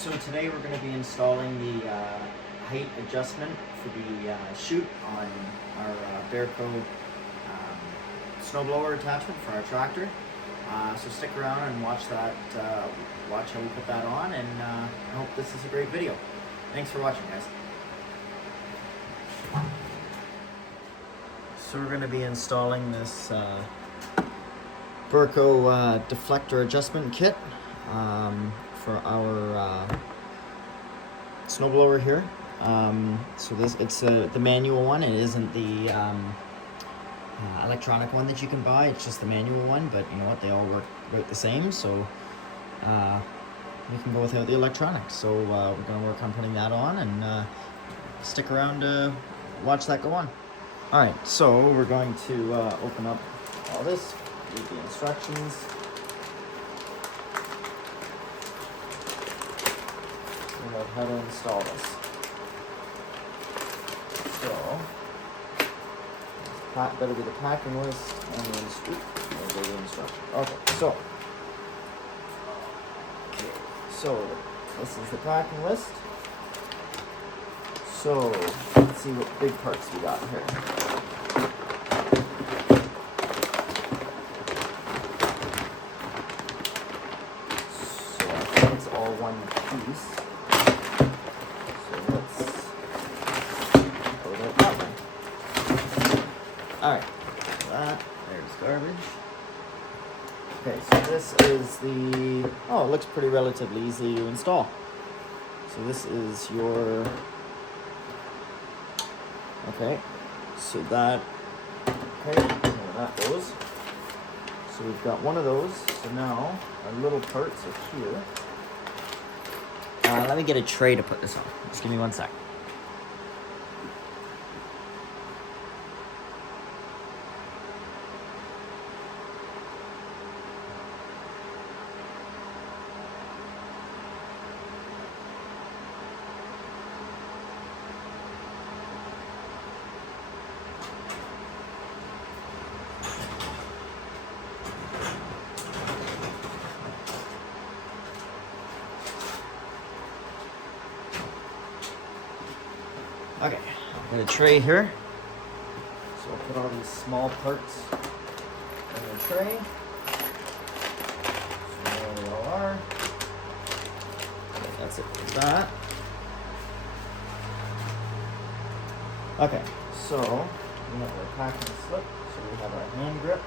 So today we're going to be installing the height adjustment for the chute on our Bercomac snowblower attachment for our tractor. So stick around and watch that. Watch how we put that on, and I hope this is a great video. Thanks for watching, guys. So we're going to be installing this Bercomac deflector adjustment kit for our snowblower here. So it's the manual one. It isn't the electronic one that you can buy. It's just the manual one, but you know what, they all work about the same, so we can go without the electronics. So we're going to work on putting that on, and stick around to watch that go on. Alright, so we're going to open up all this, read the instructions. About how to install this. So, better be the packing list and the instruction. Okay, so this is the packing list. So let's see what big parts we got here. So I think it's all one piece. Alright, there's garbage. Okay, so this is the, it looks pretty relatively easy to install. So this is your, okay, so that, okay, there that goes. So we've got one of those, so now our little parts are here. Let me get a tray to put this on. Just give me 1 sec. Okay, I've got a tray here. So I'll put all these small parts in the tray. So there they all are. Okay, that's it for that. Okay, so we have our packing slip. So we have our hand grip.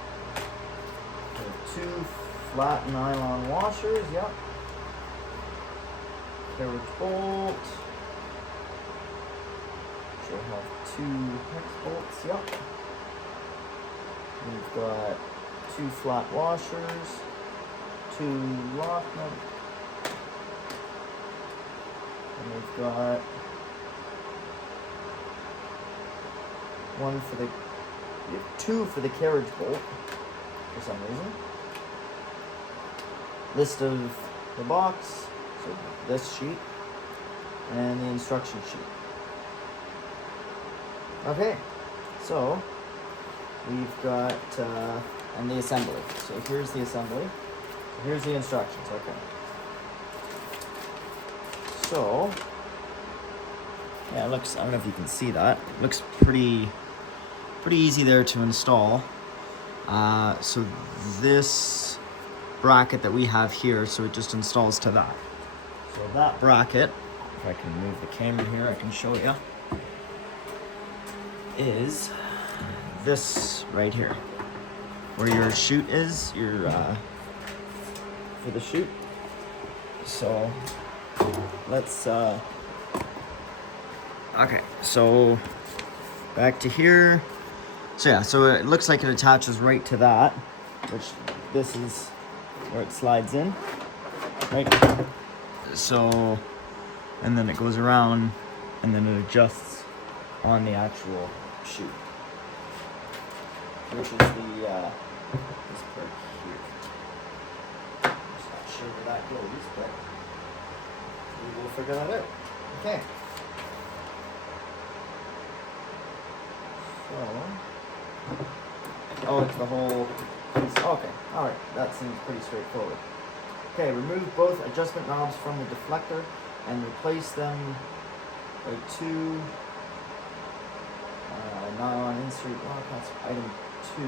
We have 2 flat nylon washers, yep. Carriage bolt. We'll have 2 hex bolts, yep. We've got 2 flat washers, 2 lock nuts, and we've got 2 for the carriage bolt for some reason. List of the box, so this sheet, and the instruction sheet. Okay, so we've got, and the assembly. So here's the assembly. Here's the instructions, okay. So, yeah, it looks, I don't know if you can see that. It looks pretty easy there to install. So this bracket that we have here, so it just installs to that. So that bracket, if I can move the camera here, I can show you. Is this right here, where your chute is, your for the chute. So let's okay, so back to here. So yeah, so it looks like it attaches right to that, which this is where it slides in, right? So, and then it goes around, and then it adjusts on the actual chute, which is the this part here. Just not sure where that goes, but we will figure that out. Okay. So, it's the whole piece. Okay, all right. That seems pretty straightforward. Okay, remove both adjustment knobs from the deflector and replace them by 2 nylon insert lock nuts. Item 2.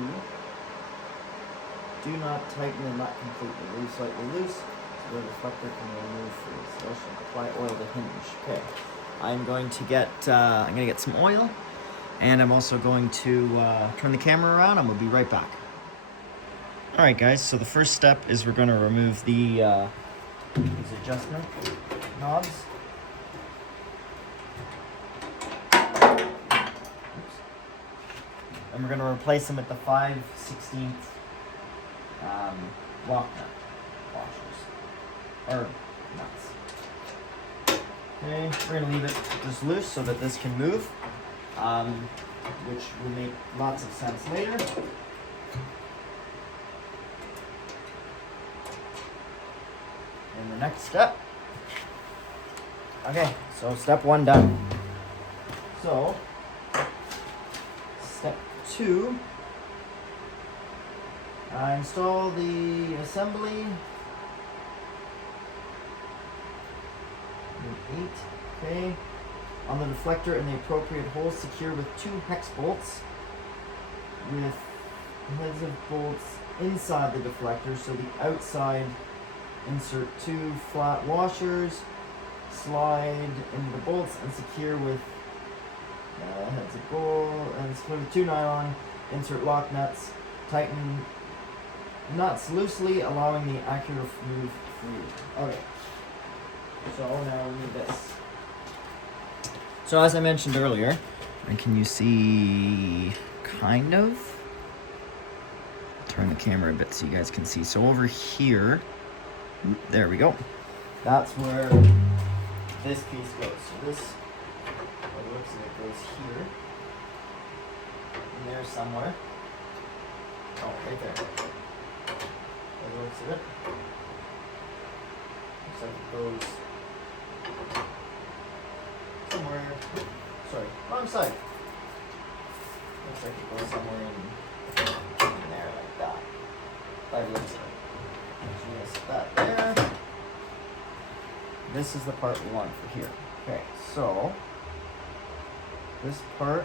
Do not tighten the nut completely. Leave slightly loose so the deflector can remove freeze. Also apply oil to hinge. Okay. I'm going to get some oil, and I'm also going to turn the camera around, and we'll be right back. All right, guys. So the first step is we're going to remove these adjustment knobs. And we're going to replace them with the 5/16 lock nut washers, or nuts. Okay, we're going to leave it just loose so that this can move, which will make lots of sense later. And the next step. Okay, so step 1 done. So, step 2, install the assembly. 8, okay, on the deflector in the appropriate hole. Secure with 2 hex bolts with heads of bolts inside the deflector, so the outside insert 2 flat washers, slide into the bolts and secure with heads of bolt, and secure with 2 nylon, insert lock nuts, tighten nuts loosely, allowing the actuator to move freely. Okay, so now we need this. So as I mentioned earlier, and can you see, kind of? Turn the camera a bit so you guys can see. So over here, there we go. That's where this piece goes. So this, by the looks of it, goes here. And there somewhere. Oh, right there. By the looks of it. Looks like it goes somewhere. Sorry, wrong side. Looks like it goes somewhere in there like that. By the looks of it. So that there. This is the part we want for here. Okay, so this part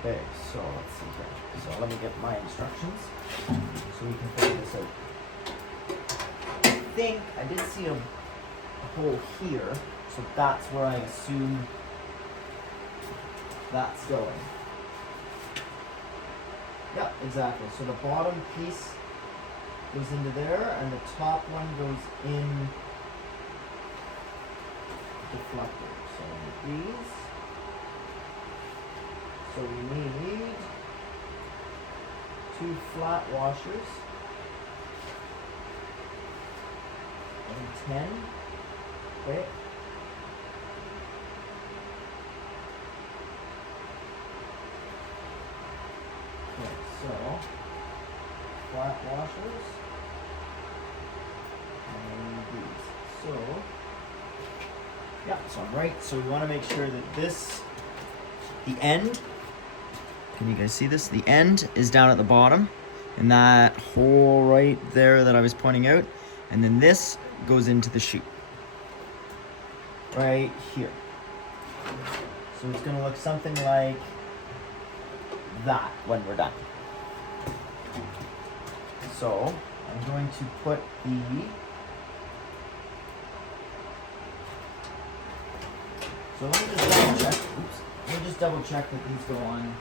okay, so let's see here. So let me get my instructions so we can figure this out. I think I did see a hole here, so that's where I assume that's going. Yeah, exactly. So the bottom piece goes into there, and the top one goes in the deflector. So these. So we need 2 flat washers and 10. Okay. Okay, so flat washers and these. So yeah, so I'm right. So we want to make sure that this, the end, can you guys see this? The end is down at the bottom, and that hole right there that I was pointing out, and then this goes into the chute right here. So it's going to look something like that when we're done. So I'm going to put the let me just double check. Oops. Let me just double check that these go on.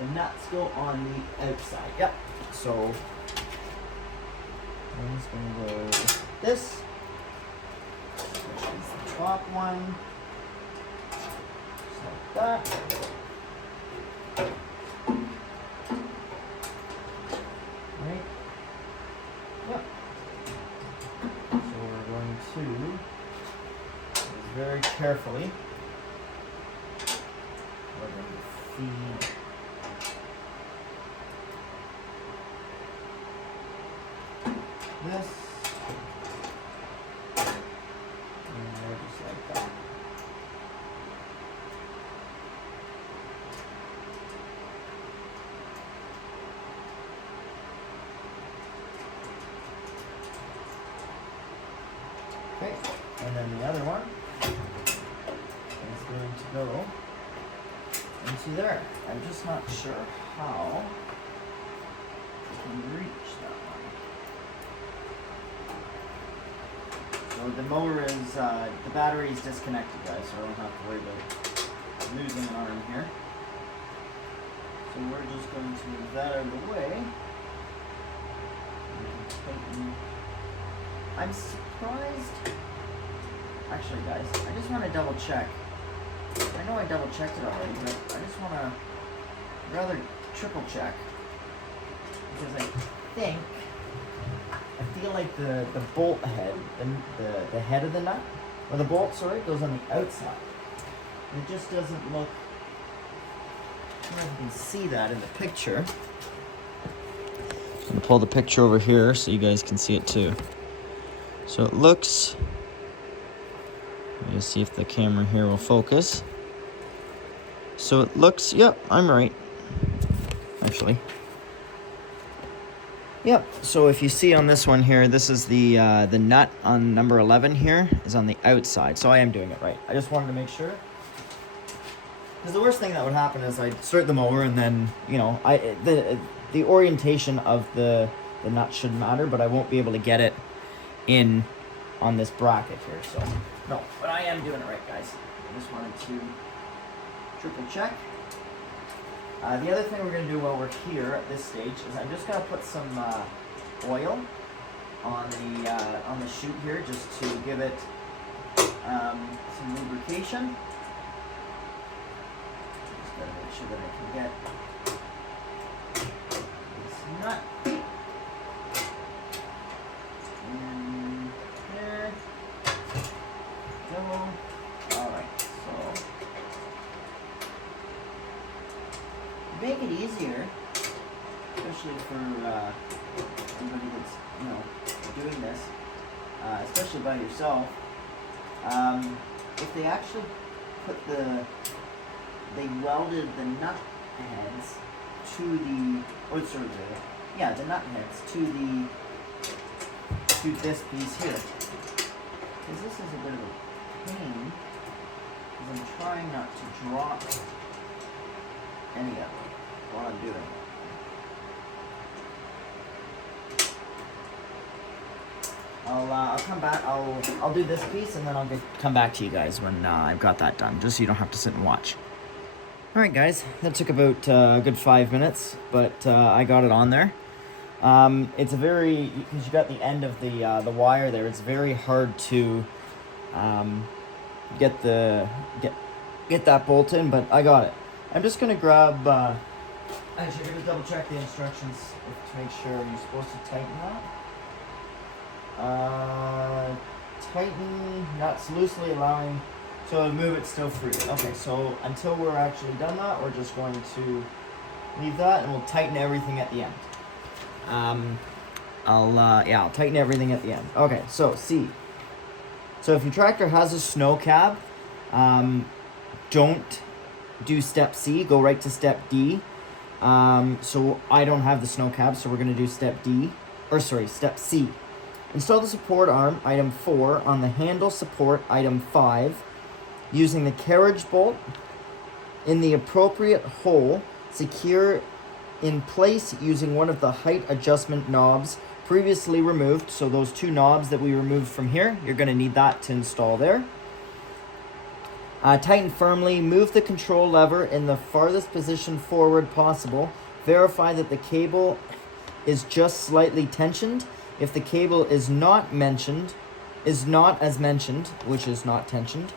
The nuts go on the outside. Yep. So one's gonna go this, which is the top one. Just like that. Right? Yep. So we're going to very carefully. We're going to feed this, and there, just like that. And then the other one is going to go into there. I'm just not sure how I can reach that one. So the mower is, the battery is disconnected, guys, so I don't have to worry about losing an arm here. So we're just going to move that out of the way. I'm surprised. Actually, guys, I just want to double check. I know I double checked it already, but I just want to rather triple check. Because I feel like the bolt head, the head of the nut, or the bolt, sorry, goes on the outside. It just doesn't look, I don't know if you can see that in the picture. I'm gonna pull the picture over here so you guys can see it too. So it looks, let me just see if the camera here will focus. So it looks, yep, I'm right, actually. Yep, so if you see on this one here, this is the nut on number 11 here is on the outside. So I am doing it right. I just wanted to make sure. Because the worst thing that would happen is I'd start the mower and then, you know, the orientation of the nut shouldn't matter, but I won't be able to get it in on this bracket here. So, no, but I am doing it right, guys. I just wanted to triple check. The other thing we're going to do while we're here at this stage is I'm just going to put some oil on the chute here just to give it some lubrication. Just got to make sure that I can get this nut in there. Go. All right, so make it easier, especially for anybody that's, you know, doing this, especially by yourself. If they actually put they welded the nut heads to the, the nut heads to this piece here. Because this is a bit of a pain, because I'm trying not to drop any of it while I'm doing it. I'll come back. I'll do this piece and then I'll come back to you guys when I've got that done, just so you don't have to sit and watch. All right, guys, that took about a good 5 minutes, but I got it on there. It's a very, because you got the end of the wire there. It's very hard to get that bolt in, but I got it. I'm just gonna grab. Actually, I'm gonna double check the instructions to make sure you're supposed to tighten that. Tighten nuts loosely, allowing so to move it still free. Okay, so until we're actually done that, we're just going to leave that, and we'll tighten everything at the end. I'll tighten everything at the end. Okay, so C. So if your tractor has a snow cab, don't do step C, go right to step D. So I don't have the snow cab, so we're going to do step C. Install the support arm, item 4, on the handle support, item 5, using the carriage bolt in the appropriate hole. Secure in place using one of the height adjustment knobs previously removed. So those 2 knobs that we removed from here, you're going to need that to install there. Tighten firmly. Move the control lever in the farthest position forward possible. Verify that the cable is just slightly tensioned. If the cable is not as mentioned, which is not tensioned,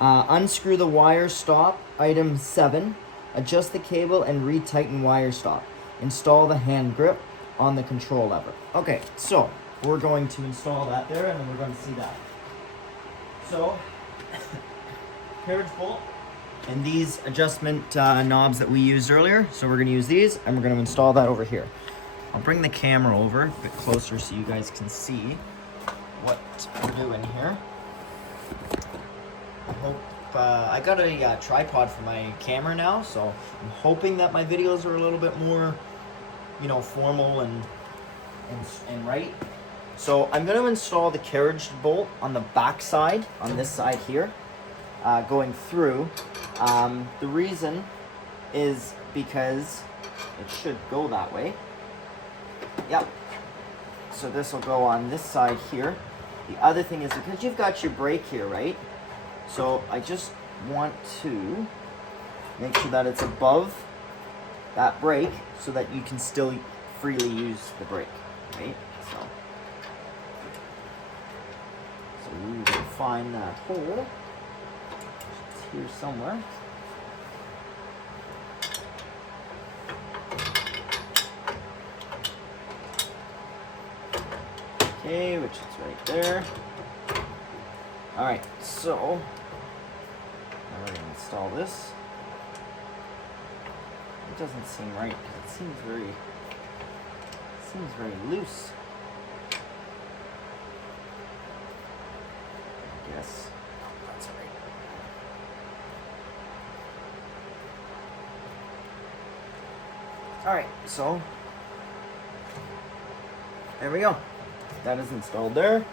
unscrew the wire stop, item 7. Adjust the cable and retighten wire stop. Install the hand grip on the control lever. Okay, so we're going to install that there, and then we're going to see that. So, carriage bolt and these adjustment knobs that we used earlier. So we're going to use these, and we're going to install that over here. I'll bring the camera over a bit closer so you guys can see what we're doing here. I hope I got a tripod for my camera now, so I'm hoping that my videos are a little bit more, you know, formal and right. So I'm going to install the carriage bolt on the back side, on this side here, going through. The reason is because it should go that way. Yep. So this will go on this side here. The other thing is because you've got your brake here, right? So I just want to make sure that it's above that brake so that you can still freely use the brake, right? So we will find that hole. It's here somewhere. Okay, which is right there. Alright, so now we're going to install this. It doesn't seem right because it seems very loose. I guess that's right. Alright, so there we go. That is installed there.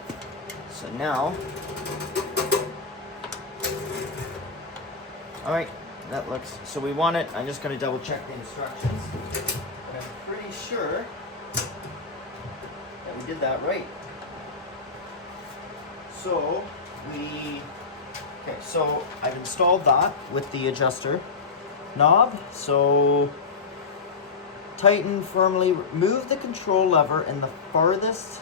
So now, alright, that looks, so we want it, I'm just going to double check the instructions. But I'm pretty sure that we did that right. So, so I've installed that with the adjuster knob. So, tighten firmly, move the control lever in the farthest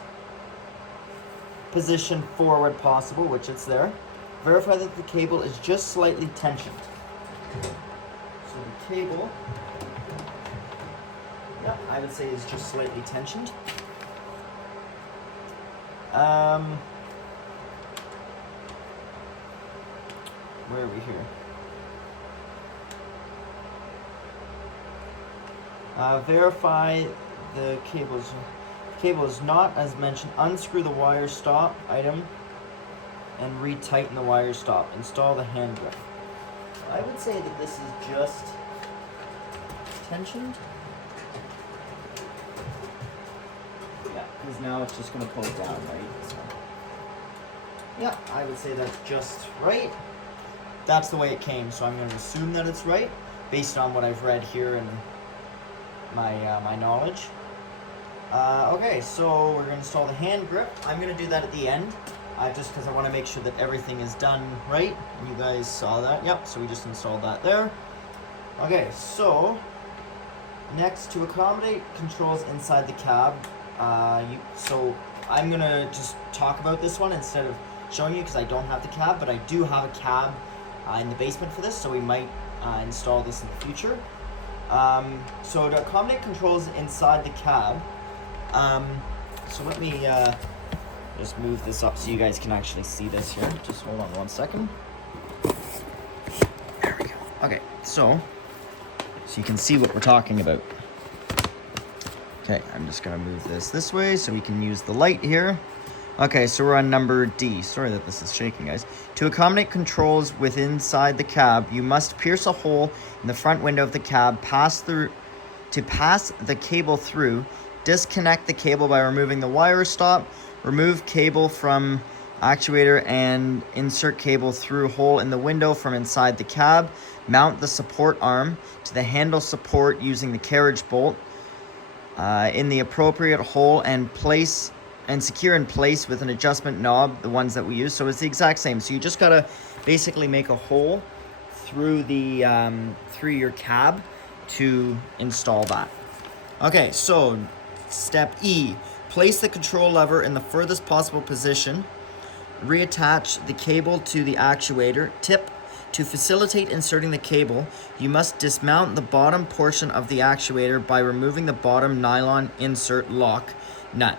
position forward possible, which it's there. Verify that the cable is just slightly tensioned. So the cable, yeah, I would say is just slightly tensioned. Where are we here? Verify the cable is not as mentioned. Unscrew the wire stop item and retighten the wire stop. Install the hand grip. I would say that this is just tensioned. Yeah, because now it's just going to pull it down, right? So, yeah, I would say that's just right. That's the way it came, so I'm going to assume that it's right based on what I've read here and my knowledge. Okay, so we're going to install the hand grip. I'm going to do that at the end, just because I want to make sure that everything is done right. And you guys saw that. Yep, so we just installed that there. Okay, so next, to accommodate controls inside the cab, so I'm going to just talk about this one instead of showing you because I don't have the cab, but I do have a cab in the basement for this, so we might install this in the future. So to accommodate controls inside the cab, so let me just move this up so you guys can actually see this here. Just hold on one second. There we go. Okay, so you can see what we're talking about. Okay, I'm just gonna move this way so we can use the light here. Okay, so we're on number D. Sorry that this is shaking, guys. To accommodate controls inside the cab, you must pierce a hole in the front window of the cab, pass the cable through, disconnect the cable by removing the wire stop, remove cable from actuator and insert cable through hole in the window from inside the cab, mount the support arm to the handle support using the carriage bolt in the appropriate hole and secure in place with an adjustment knob, the ones that we use. So it's the exact same. So you just gotta basically make a hole through the through your cab to install that. Okay, so step E, place the control lever in the furthest possible position. Reattach the cable to the actuator. Tip, to facilitate inserting the cable, you must dismount the bottom portion of the actuator by removing the bottom nylon insert lock nut.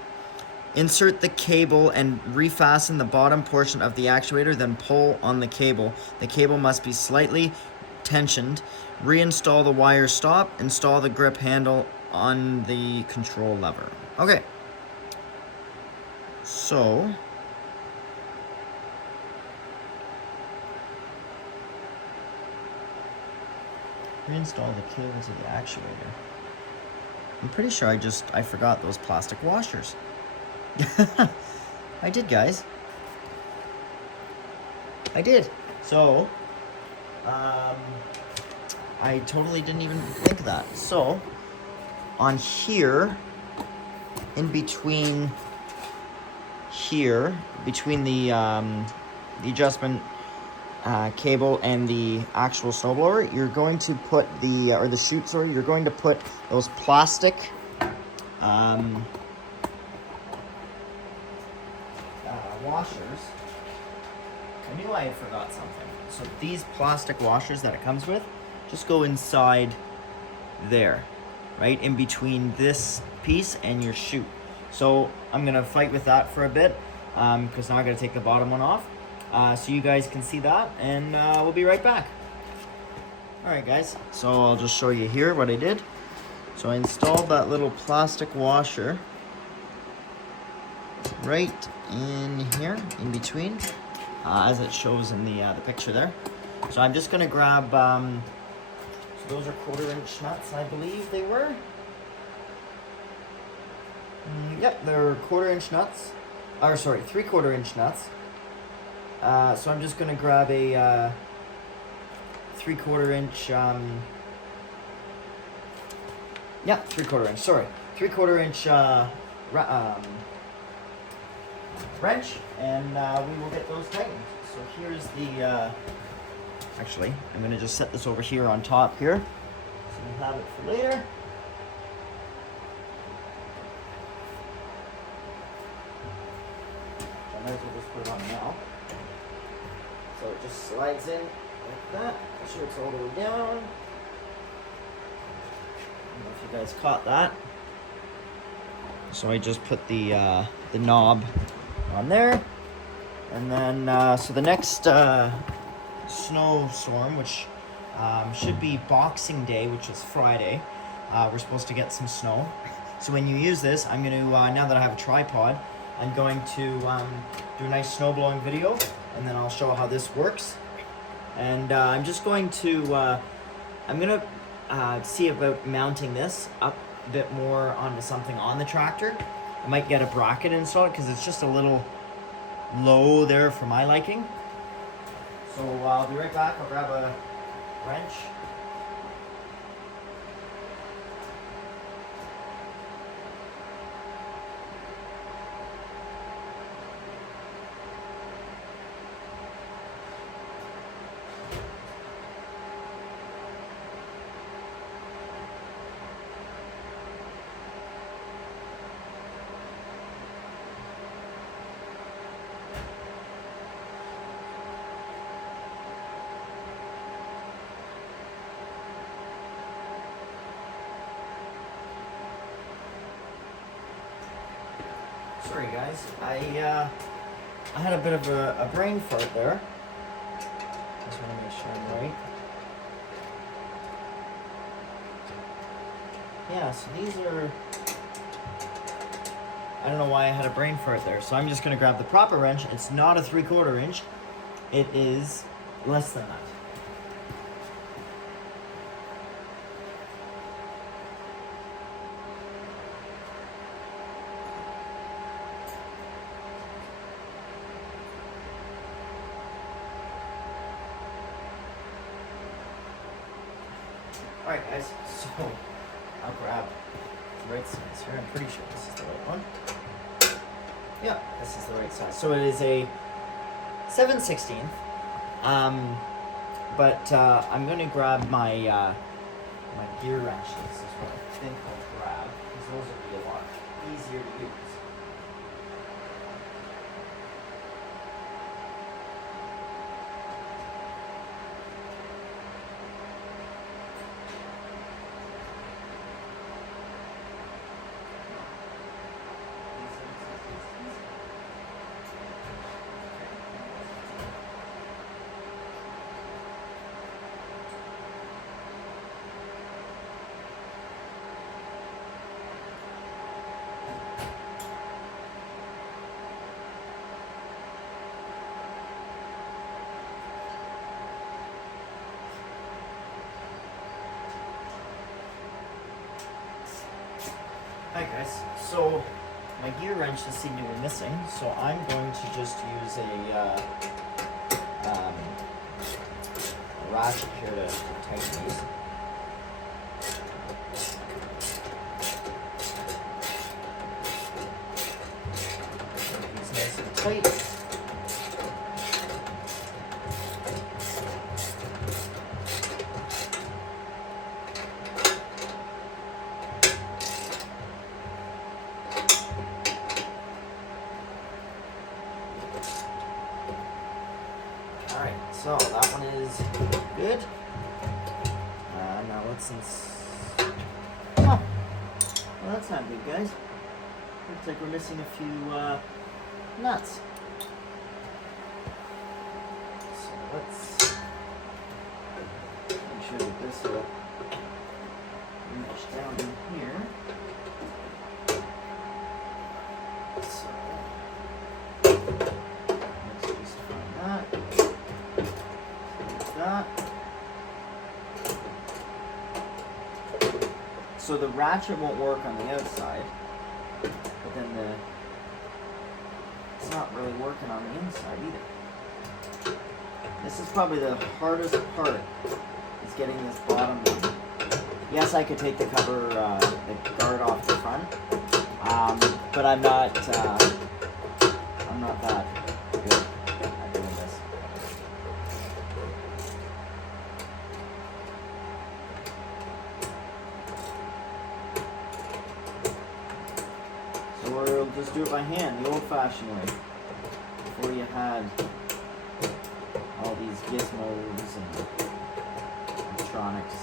Insert the cable and refasten the bottom portion of the actuator, then pull on the cable. The cable must be slightly tensioned. Reinstall the wire stop. Install the grip handle on the control lever. Okay. So reinstall the cable to the actuator. I'm pretty sure I forgot those plastic washers. I did, guys. I did. So, I totally didn't even think of that. So, on here, in between here, between the adjustment cable and the actual snowblower, you're going to put the, or the chute, sorry, you're going to put those plastic washers. I knew I had forgot something. So these plastic washers that it comes with, just go inside there, right in between this piece and your chute. So I'm gonna fight with that for a bit, because now I gotta take the bottom one off. So you guys can see that, and we'll be right back. All right, guys, so I'll just show you here what I did. So I installed that little plastic washer right in here, in between, as it shows in the picture there. So I'm just gonna grab, so those are 1/4-inch nuts, I believe they were. Yep, they're 1/4-inch nuts, or sorry, 3/4-inch nuts. So I'm just gonna grab a 3/4-inch, yeah, 3/4-inch, sorry, 3/4-inch wrench, and we will get those tightened. So here's the, actually, I'm gonna just set this over here on top here, so we'll have it for later. I might as well just put it on now. So it just slides in like that. Make sure it's all the way down. I don't know if you guys caught that. So I just put the knob on there, and then so the next snowstorm, which should be Boxing Day, which is Friday, we're supposed to get some snow. So when you use this, I'm going to now that I have a tripod, I'm going to do a nice snow blowing video, and then I'll show how this works. And I'm just going to see about mounting this up a bit more onto something on the tractor. I might get a bracket installed because it's just a little low there for my liking. So I'll be right back. I'll grab a wrench. Sorry guys, I had a bit of a brain fart there. Just want to make sure I'm right. Yeah, so these are, I don't know why I had a brain fart there. So I'm just going to grab the proper wrench. It's not a 3/4 inch. It is less than that. Alright guys, so I'll grab the right size here. I'm pretty sure this is the right one. Yeah, this is the right size. So it is a 7/16. But I'm going to grab my my gear wrenches. This is what I think I'll grab, because those will be a lot easier to use. Hi guys, so my gear wrenches seem to be missing, so I'm going to just use a ratchet here to tighten these. These nice and tight. Alright, so that one is good. Now let's oh, well, that's not good, guys. Looks like we're missing a few nuts. So let's make sure that this will mesh down in here. So let's just find that. That. So the ratchet won't work on the outside, but then it's not really working on the inside either. This is probably the hardest part, is getting this bottom one. Yes, I could take the cover, the guard off the front, but I'm not that good at doing this. So we'll just do it by hand, the old-fashioned way, before you had all these gizmos and electronics.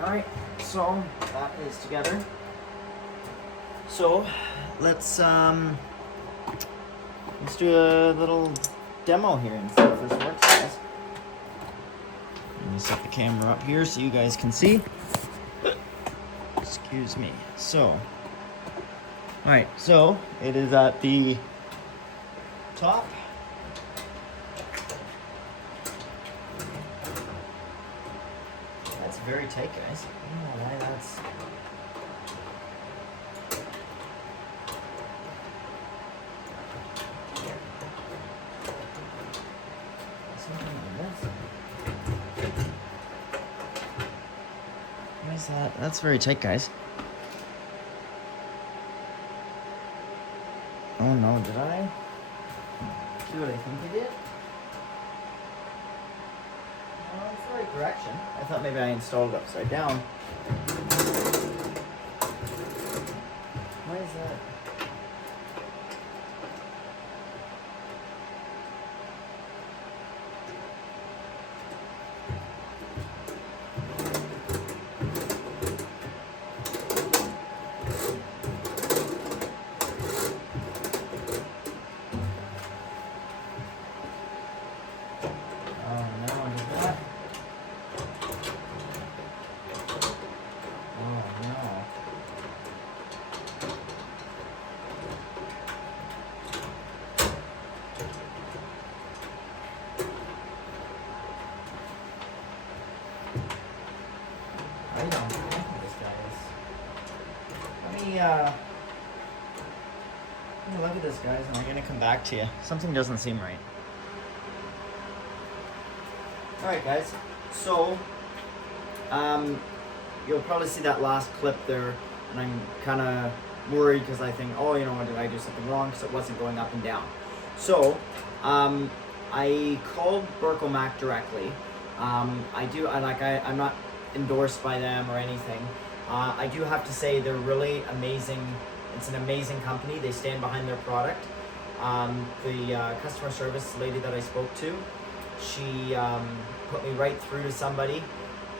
Alright, so that is together. So let's do a little demo here and see if this works, guys. Let me set the camera up here so you guys can see. Excuse me. So, alright, so it is at the top. That's very tight, guys. I don't know why that's... Something like this. Why is that? That's very tight, guys. Oh no, did I do what I think I did? Well, it's the right direction. I thought maybe I installed it upside down. Why is that? Look at this, guys, and I'm gonna come back to you. Something doesn't seem right. Alright, guys, so you'll probably see that last clip there, and I'm kind of worried because I think, oh, you know what, did I do something wrong because it wasn't going up and down. So I called Bercomac directly. I'm not endorsed by them or anything. I do have to say they're really amazing. It's an amazing company. They stand behind their product. The customer service lady that I spoke to, she put me right through to somebody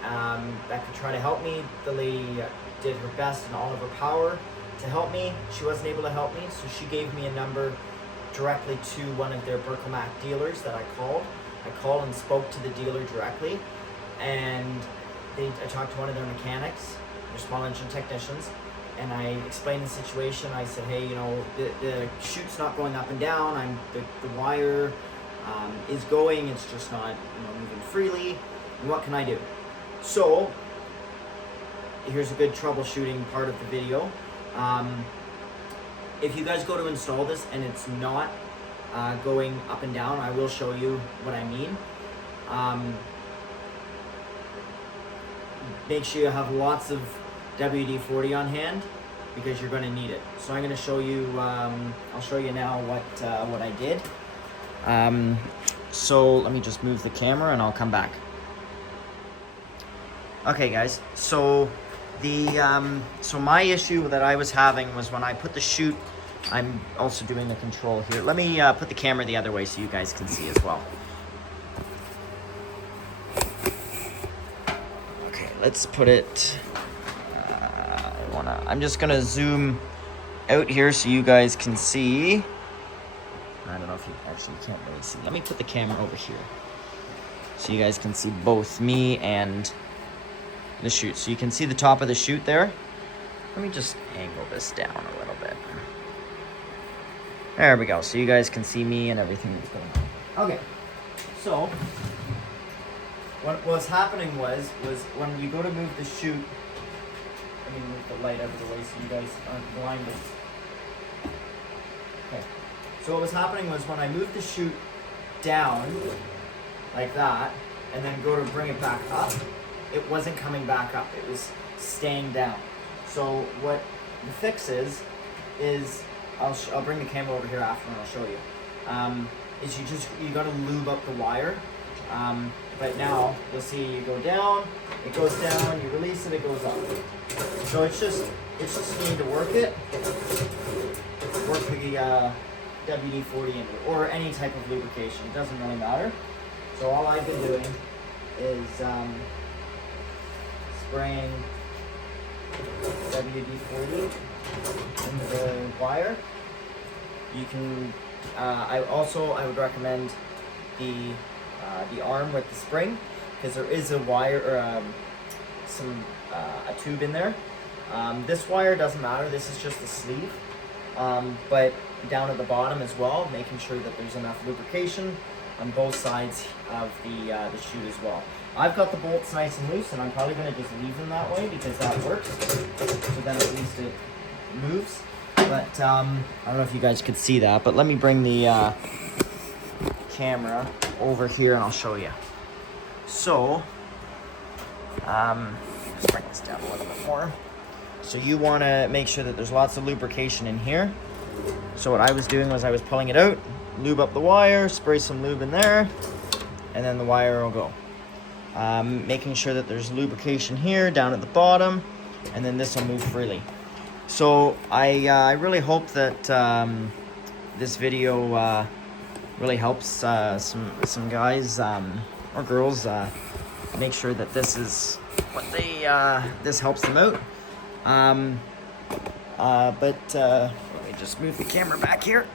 that could try to help me. The lady did her best and all of her power to help me. She wasn't able to help me, so she gave me a number, directly to one of their Bercomac dealers that I called. I called and spoke to the dealer directly, and I talked to one of their mechanics, their small engine technicians, and I explained the situation. I said, hey, you know, the chute's not going up and down. The wire is going, it's just not, you know, moving freely. And what can I do? So here's a good troubleshooting part of the video. If you guys go to install this and it's not going up and down, I will show you what I mean. Make sure you have lots of WD-40 on hand, because you're going to need it. So I'm going to show you, I'll show you now what I did. So let me just move the camera and I'll come back. Okay guys, so so my issue that I was having was when I put the chute, I'm also doing the control here. Let me put the camera the other way so you guys can see as well. Okay, let's put it, I'm just gonna zoom out here so you guys can see. I don't know if you actually can't really see. Let me put the camera over here so you guys can see both me and the chute. So you can see the top of the chute there. Let me just angle this down a little bit. There we go. So you guys can see me and everything that's going on. Okay. So what was happening was when you go to move the chute, let me move the light out of the way so you guys aren't blinded. Okay. So what was happening was when I moved the chute down like that and then go to bring it back up, it wasn't coming back up. It was staying down. So what the fix is I'll bring the camera over here after and I'll show you. Is you gotta lube up the wire. Right now you'll see you go down, it goes down, you release it, it goes up. So it's just you need to work it. Work the WD-40 into it, or any type of lubrication. It doesn't really matter. So all I've been doing is spraying WD-40 into the wire. You can. I would recommend the arm with the spring, because there is a wire or a tube in there. This wire doesn't matter. This is just the sleeve, but down at the bottom as well, making sure that there's enough lubrication on both sides of the chute as well. I've got the bolts nice and loose, and I'm probably going to just leave them that way because that works. So then at least it moves. But I don't know if you guys could see that, but let me bring the camera over here and I'll show you. So, let's bring this down a little bit more. So you want to make sure that there's lots of lubrication in here. So what I was doing was I was pulling it out, lube up the wire, spray some lube in there, and then the wire will go. Making sure that there's lubrication here, down at the bottom, and then this will move freely. So I really hope that this video really helps some guys or girls make sure that this is what they this helps them out. Let me just move the camera back here.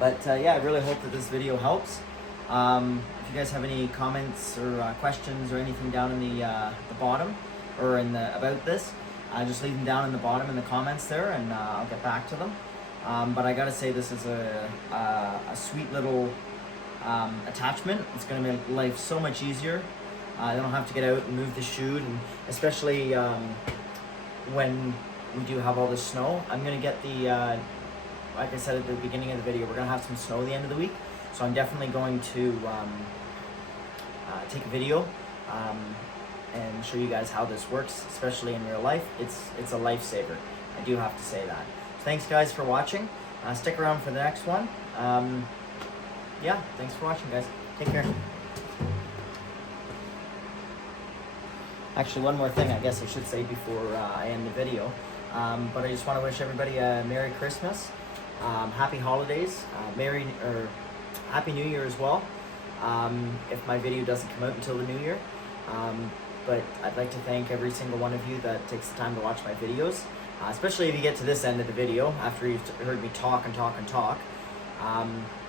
But yeah, I really hope that this video helps. If you guys have any comments or questions or anything down in the bottom or in the about this, just leave them down in the bottom in the comments there, and I'll get back to them. But I gotta say, this is a sweet little attachment. It's gonna make life so much easier. I don't have to get out and move the chute, and especially when we do have all this snow. I'm gonna get the like I said at the beginning of the video, we're gonna have some snow at the end of the week, so I'm definitely going to take a video and show you guys how this works, especially in real life. It's a lifesaver. I do have to say that. So thanks guys for watching. Stick around for the next one. Yeah, thanks for watching guys. Take care. Actually, one more thing I guess I should say before I end the video. But I just want to wish everybody a Merry Christmas, Happy Holidays, Happy New Year as well. If my video doesn't come out until the New Year. But I'd like to thank every single one of you that takes the time to watch my videos. especially if you get to this end of the video after you've heard me talk and talk and talk.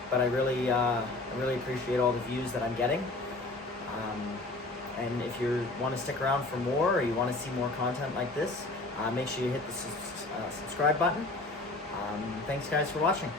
But I really appreciate all the views that I'm getting. And if you want to stick around for more, or you want to see more content like this, make sure you hit the subscribe button. Thanks guys for watching.